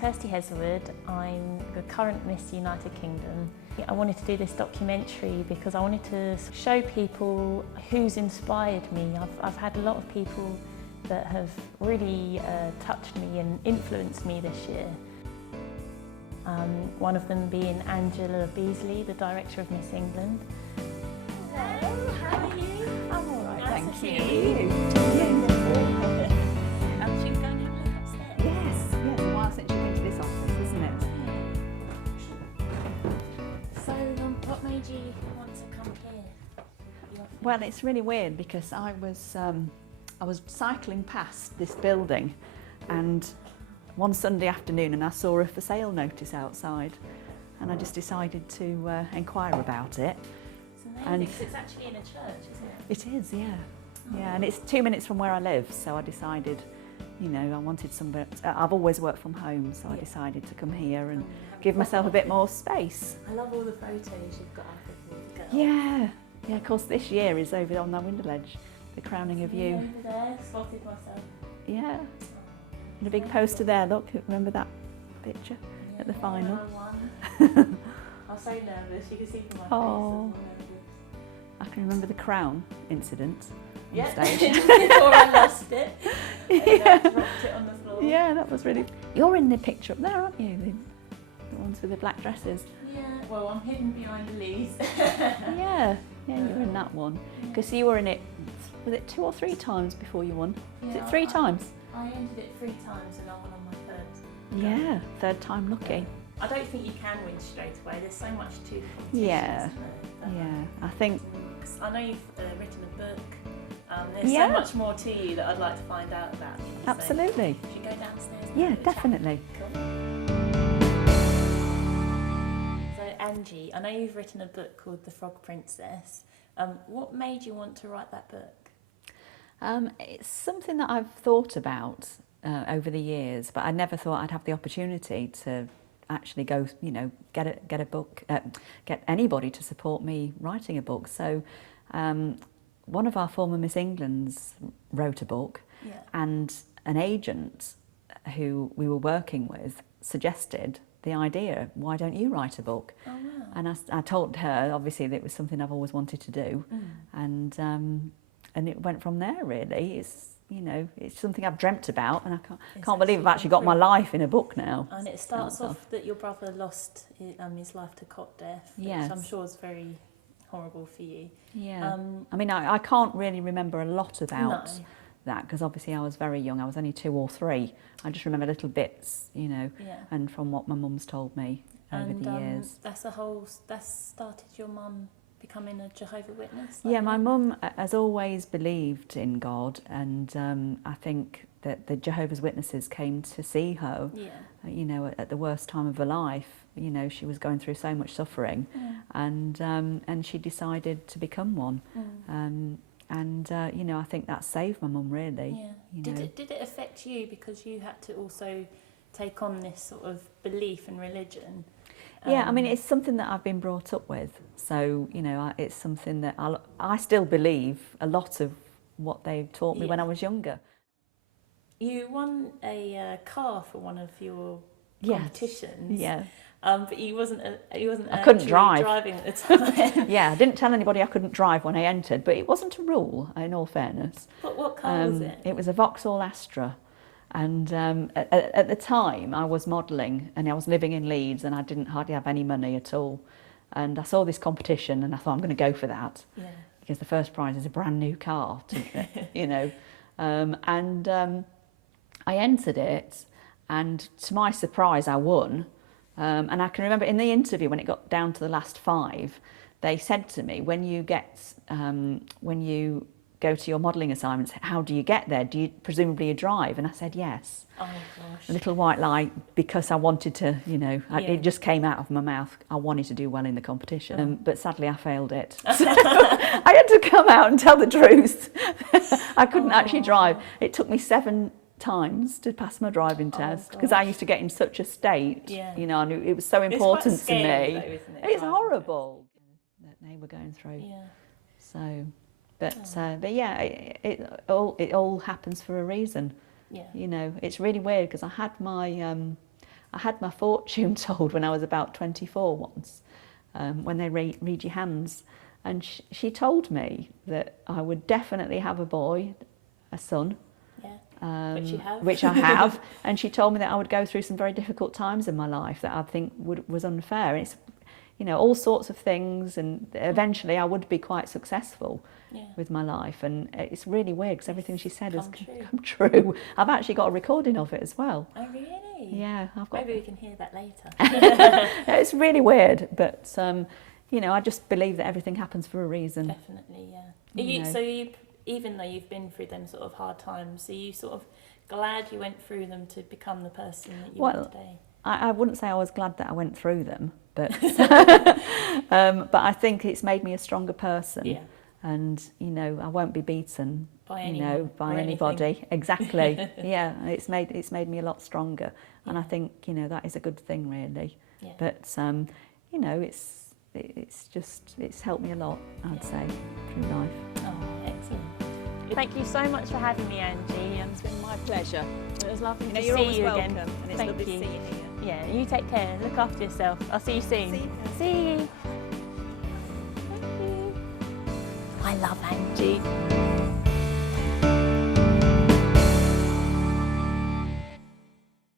Kirsty Hesselwood. I'm the current Miss United Kingdom. I wanted to do this documentary because I wanted to show people who's inspired me. I've had a lot of people that have really touched me and influenced me this year. One of them being Angela Beasley, the director of Miss England. Hello, how are you? I'm all right, Nice thank to you. see you. Should we go and have a look upstairs? Yes, it's a while since you've been to this office, isn't it? So, what made you want to come here? Well, it's really weird because I was cycling past this building and one Sunday afternoon and I saw a for sale notice outside and I just decided to inquire about it. It's amazing, 'cause it's actually in a church, isn't it? It is, yeah. Yeah, and it's 2 minutes from where I live, so I decided, you know, I wanted somewhere. I've always worked from home, so I decided to come here and give myself a bit more space. I love all the photos you've got up of the girls. Yeah, yeah, of course this year is over on that window ledge, the crowning of you. Over there, spotted myself. Yeah, and a big poster there, look, remember that picture at the final? When I won. I was so nervous, you can see from my face. Oh. I can remember the crown incident on Yeah, stage. before I lost it. Yeah. I dropped it on the floor. Yeah, that was really... You're in the picture up there, aren't you? The ones with the black dresses. Yeah, well, I'm hidden behind the leaves. Yeah, yeah, you were in that one. Because you were in it, was it 2 or 3 times before you won? Was it 3 times? I entered it 3 times and I won on my 3rd. Yeah, 3rd time lucky. I don't think you can win straight away. There's so much to the competition. Yeah, isn't there? yeah. I think... I know you've written a book. There's Yeah. so much more to you that I'd like to find out about. Absolutely. So, should we go downstairs? and Yeah, have a chat? definitely. Cool. So Angie, I know you've written a book called The Frog Princess. What made you want to write that book? It's something that I've thought about over the years, but I never thought I'd have the opportunity to actually go, you know, get a book, get anybody to support me writing a book. So one of our former Miss Englands wrote a book, Yeah. and an agent who we were working with suggested the idea, why don't you write a book? Oh wow. And I told her, obviously, that it was something I've always wanted to do, and it went from there. Really, it's, you know, it's something I've dreamt about, and I can't believe I've actually got my life in a book now. And it starts off that your brother lost his life to cot death, which Yes. I'm sure is very horrible for you. Yeah. I mean, I can't really remember a lot about No. that because obviously I was very young. I was only 2 or 3. I just remember little bits, you know, Yeah. and from what my mum's told me over the years. That's started your mum becoming a Jehovah's Witness? Yeah, my mum has always believed in God, and I think that the Jehovah's Witnesses came to see her, Yeah. you know, at the worst time of her life. You know, she was going through so much suffering, and she decided to become one. You know, I think that saved my mum really. Yeah. You Did know. it affect you because you had to also take on this sort of belief in religion? Yeah, I mean, it's something that I've been brought up with. So, you know, it's something that I still believe a lot of what they taught me when I was younger. You won a car for one of your Yes. competitions. Yeah. But he wasn't I couldn't actually drive. driving at the time. Yeah, I didn't tell anybody I couldn't drive when I entered, but it wasn't a rule, in all fairness. What car was it? It was a Vauxhall Astra. And at the time, I was modelling and I was living in Leeds and I didn't hardly have any money at all. And I saw this competition and I thought, I'm going to go for that. Yeah. Because the first prize is a brand new car, you know. I entered it, and to my surprise, I won. And I can remember in the interview when it got down to the last 5, they said to me, when you go to your modelling assignments, how do you get there? Do you presumably drive? And I said yes. Oh gosh. A little white lie, because I wanted to, you know, it just came out of my mouth. I wanted to do well in the competition, but sadly I failed it. So I had to come out and tell the truth. I couldn't actually drive. It took me 7 times to pass my driving test because I used to get in such a state, you know, and it was so important to me. Though, isn't it? It's horrible that they were going through. Yeah. So, but yeah, it all happens for a reason. Yeah. You know, it's really weird because I had my I had my fortune told when I was about 24 once, when they read your hands. And she told me that I would definitely have a boy, a son. Yeah, which you have. Which I have. And she told me that I would go through some very difficult times in my life that I think was unfair. And it's, you know, all sorts of things, and eventually I would be quite successful with my life. And it's really weird because everything she said has come true. I've actually got a recording of it as well. Oh, really? Yeah, I've got. Maybe we can hear that later. It's really weird, but you know, I just believe that everything happens for a reason. Definitely, yeah. So you, even though you've been through them sort of hard times, are you sort of glad you went through them to become the person that you are today? I wouldn't say I was glad that I went through them, but but I think it's made me a stronger person. Yeah. And you know, I won't be beaten by anybody. Anything. Exactly. Yeah, it's made me a lot stronger, and I think, you know, that is a good thing, really. Yeah. But you know, it's helped me a lot, I'd say, through life. Oh, excellent. Thank you so much for having me, Angie. It's been my pleasure. It was lovely to you're see always you welcome, again. and it's Thank lovely you. to see you here. Yeah, you take care. Look after yourself. I'll see you soon. See you. See you. Thank you. I love Angie.